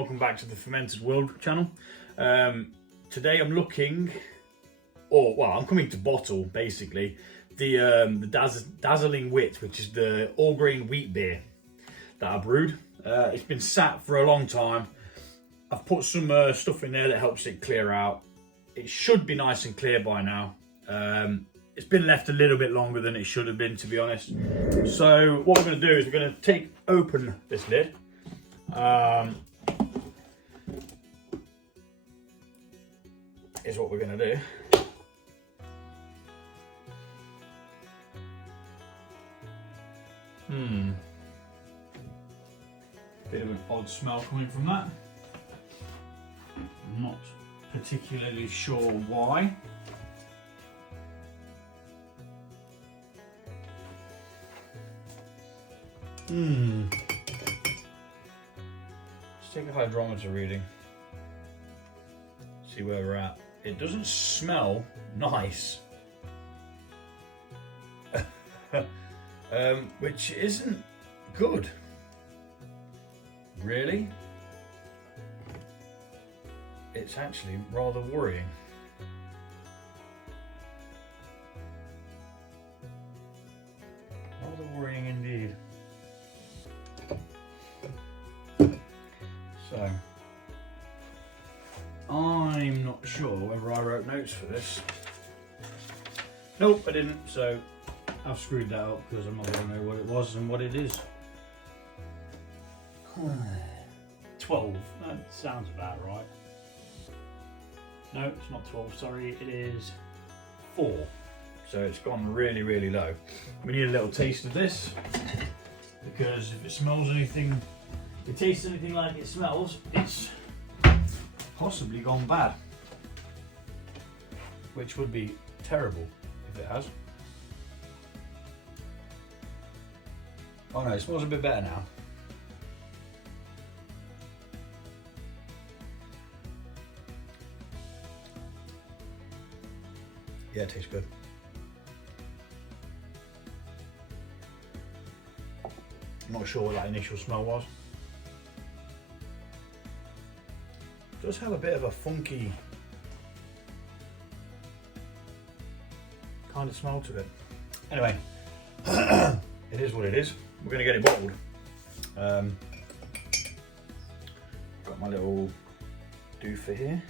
welcome back to the Fermented World channel. Today I'm looking, I'm coming to bottle basically the Dazzling Wit, which is the all grain wheat beer that I brewed. It's been sat for a long time. I've put some stuff in there that helps it clear out. It should be nice and clear by now. It's been left a little bit longer than it should have been, to be honest. So what we're going to do is we're going to open this lid. Is what we're going to do. Bit of an odd smell coming from that. I'm not particularly sure why. Let's take a hydrometer reading. See where we're at. It doesn't smell nice. Which isn't good. Really? It's actually rather worrying. Rather worrying indeed. So, I'm not sure whether I wrote notes for this. Nope, I didn't, so I've screwed that up because I'm not going to know what it was and what it is. 12, that sounds about right. No, it's not 12, sorry, it is 4. So it's gone really, really low. We need a little taste of this because if it smells anything, if it tastes anything like it smells, it's possibly gone bad. Which would be terrible if it has. Oh no, it smells a bit better now. Yeah, it tastes good. I'm not sure what that initial smell was. It does have a bit of a funky kind of smell to it. Anyway, it is what it is. We're going to get it bottled. Got my little doofer here,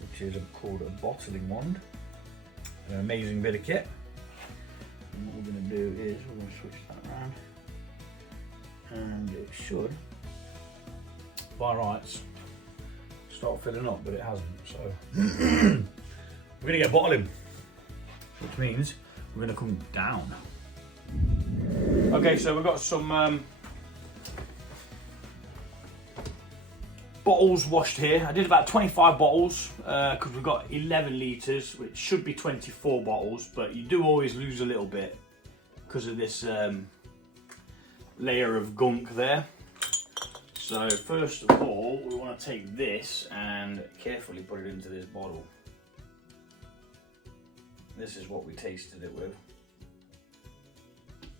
which is called a bottling wand. An amazing bit of kit. And what we're going to do is we're going to switch that around, and it should, by rights, start filling up, but it hasn't. So we're going to get bottling, which means we're going to come down. Okay, so we've got some bottles washed here. I did about 25 bottles because we've got 11 litres, which should be 24 bottles, but you do always lose a little bit because of this layer of gunk there. So first of all, we want to take this and carefully put it into this bottle. This is what we tasted it with.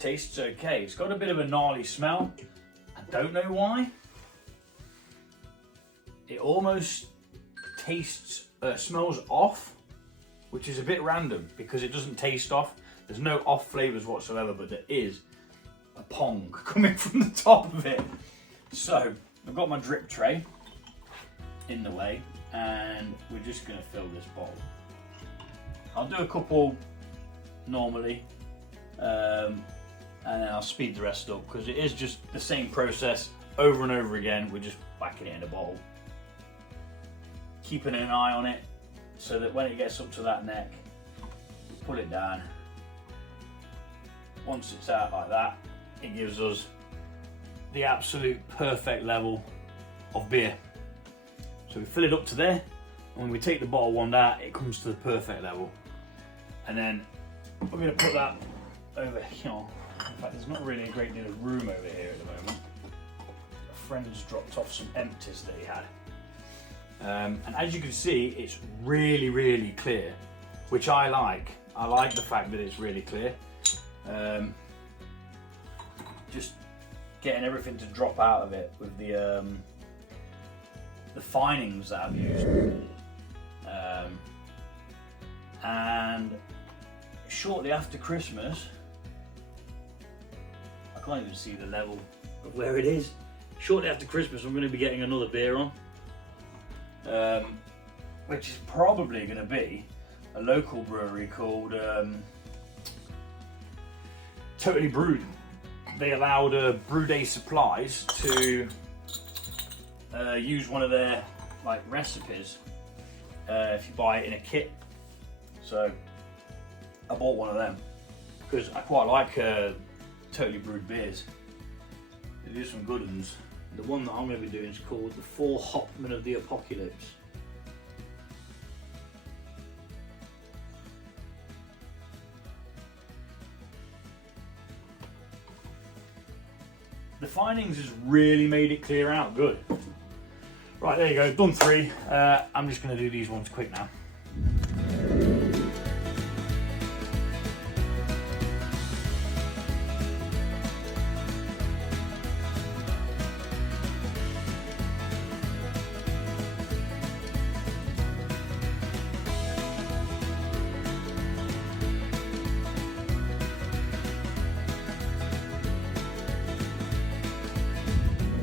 Tastes okay. It's got a bit of a gnarly smell. I don't know why. It almost smells off, which is a bit random because it doesn't taste off. There's no off flavours whatsoever, but there is a pong coming from the top of it. So I've got my drip tray in the way, and we're just going to fill this bottle. I'll do a couple normally, and then I'll speed the rest up because it is just the same process over and over again. We're just whacking it in a bottle, keeping an eye on it so that when it gets up to that neck, we pull it down. Once it's out like that, it gives us the absolute perfect level of beer. So we fill it up to there, and when we take the bottle wand out, it comes to the perfect level. And then we're going to put that over here. In fact, there's not really a great deal of room over here at the moment. A friend's dropped off some empties that he had. And as you can see, it's really, really clear, which I like. I like the fact that it's really clear. Just getting everything to drop out of it with the the finings that I've used. And shortly after Christmas, I can't even see the level of where it is. Shortly after Christmas, I'm going to be getting another beer on, which is probably going to be a local brewery called Totally Brewed. They allowed Brew Day Supplies to use one of their like recipes if you buy it in a kit. So I bought one of them because I quite like Totally Brewed beers. They do some good ones. The one that I'm going to be doing is called the 4 Hopmen of the Apocalypse. The findings has really made it clear out good. Right, there you go, done 3. I'm just going to do these ones quick now.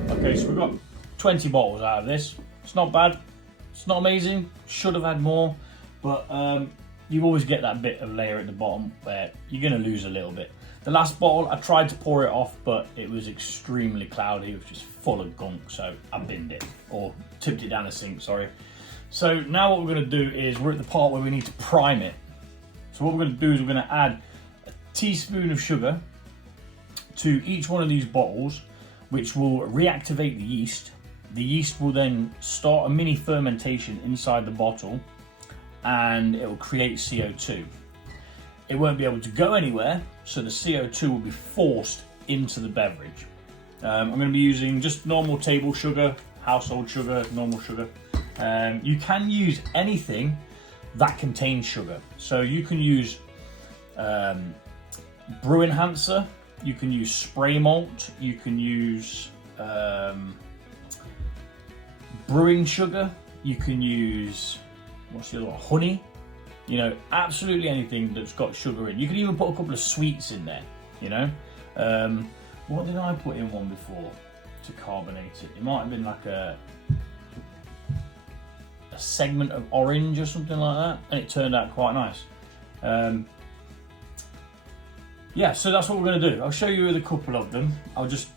Okay, so we've got 20 bottles out of this. It's not bad, it's not amazing, should have had more, but you always get that bit of layer at the bottom where you're going to lose a little bit. The last bottle, I tried to pour it off, but it was extremely cloudy, it was just full of gunk, so I binned it, or tipped it down the sink, sorry. So now what we're going to do is, we're at the part where we need to prime it. So what we're going to do is we're going to add a teaspoon of sugar to each one of these bottles, which will reactivate the yeast. The yeast will then start a mini fermentation inside the bottle and it will create CO2. It won't be able to go anywhere, so the CO2 will be forced into the beverage. I'm going to be using just normal table sugar, household sugar, normal sugar. You can use anything that contains sugar. So you can use brew enhancer, you can use spray malt, you can use brewing sugar, you can use, what's the other one, honey, you know, absolutely anything that's got sugar in. You can even put a couple of sweets in there, you know. What did I put in one before to carbonate it? It might have been like a segment of orange or something like that, and it turned out quite nice. Yeah, so that's what we're going to do. I'll show you with a couple of them. I'll just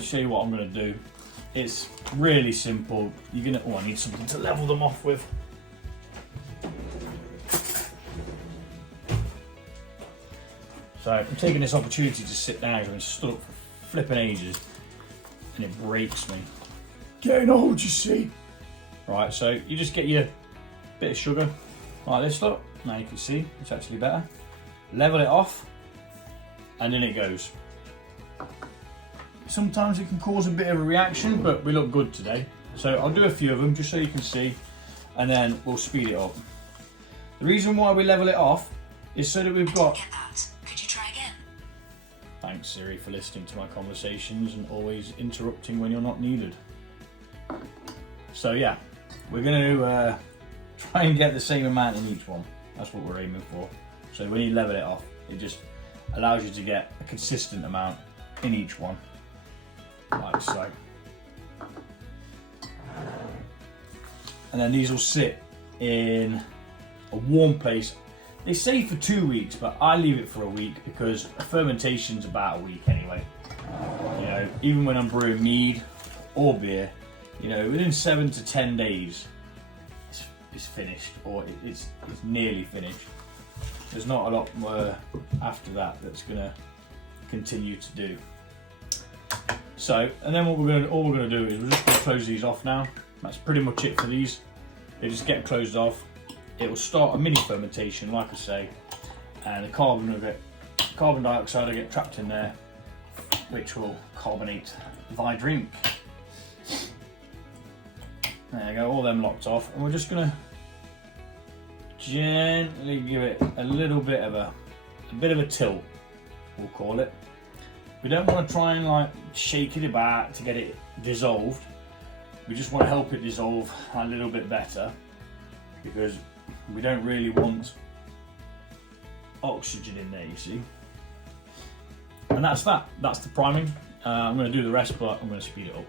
show you what I'm going to do. It's really simple. You're going to, oh, I need something to level them off with. So I'm taking this opportunity to sit down. I've been stood up for flipping ages and it breaks me. Getting old, you see. Right, so you just get your bit of sugar like this, look. Now you can see it's actually better. Level it off and in it goes. Sometimes it can cause a bit of a reaction, but we look good today. So I'll do a few of them just so you can see, and then we'll speed it up. The reason why we level it off is so that we've got... Get that. Could you try again? Thanks Siri for listening to my conversations and always interrupting when you're not needed. So yeah, we're going to try and get the same amount in each one. That's what we're aiming for. So when you level it off, it just allows you to get a consistent amount in each one, like so. And then these will sit in a warm place. They say for 2 weeks, but I leave it for a week because a fermentation's about a week anyway. You know, even when I'm brewing mead or beer, you know, within 7 to 10 days, it's finished, or it's nearly finished. There's not a lot more after that that's going to continue to do. So, and then all we're going to do is we're just going to close these off now. That's pretty much it for these. They just get closed off. It will start a mini fermentation, like I say, and the carbon dioxide will get trapped in there, which will carbonate thy drink. There you go, all them locked off, and we're just going to gently give it a little bit of a tilt, we'll call it. We don't want to try and like shake it about to get it dissolved. We just want to help it dissolve a little bit better, because we don't really want oxygen in there, you see. And that's that. That's the priming. I'm going to do the rest, but I'm going to speed it up.